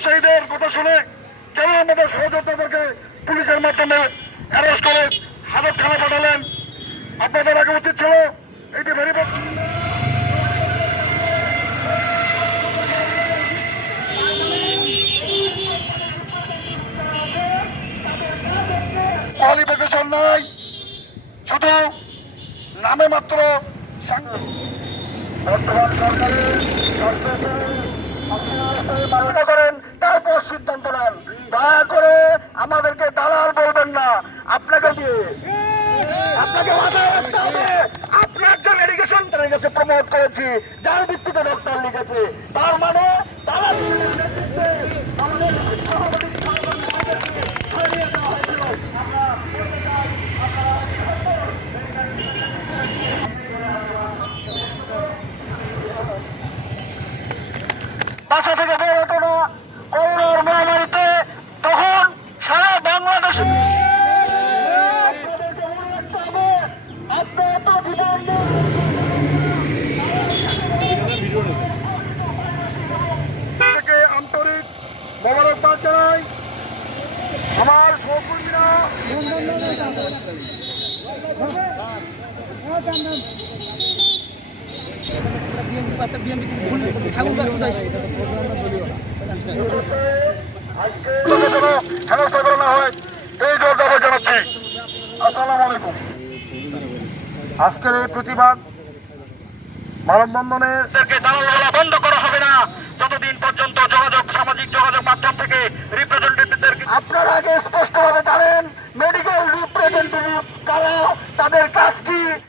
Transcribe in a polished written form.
ব্যবসায়ীদের কথা শুনে কেন আমাদের সহযোদ্ধাদেরকে পুলিশের মাধ্যমে অ্যারেস্ট করে হাজতখানা পাঠালেন? আপনাদের আগে উচিত ছিল এটি ভেরিফাই। কোয়ালিফিকেশন নাই, শুধু নামে মাত্র বর্তমান সরকারের মান্য করেন, তারপর সিদ্ধান্ত নেন। দয়া করে আমাদেরকে দালাল বলবেন না। আপনাকে দিয়ে আপনাকে মাথায় রাখতে হবে, আপনার যে মেডিকেশন তার কাছে প্রমোট করেছি, যার ভিত্তিতে ডক্টর লিখেছে, তার মানে দালাল বাসা থেকে বের হতো না করোনার মহামারীতে। তখন সারা বাংলাদেশে আপনাদেরকে মনে রাখতে হবে, আপনার তো জীবন থেকে আন্তরিক মোবারকবাদ জানাই। আমার সহকর্মীরা হেনস্থা করা না হয় এই জোর দাবি জানাচ্ছি। আসসালামু আলাইকুম। আজকের এই প্রতিবাদ মানববন্ধনের দালাল বলা বন্ধ করা হবে না যতদিন পর্যন্ত সামাজিক যোগাযোগ মাধ্যম থেকে রিপ্রেজেন্টেটিভদের আপনারা আগে স্পষ্টভাবে জানেন মেডিকেল রিপ্রেজেন্টেটিভ কারা, তাদের কাজ কি।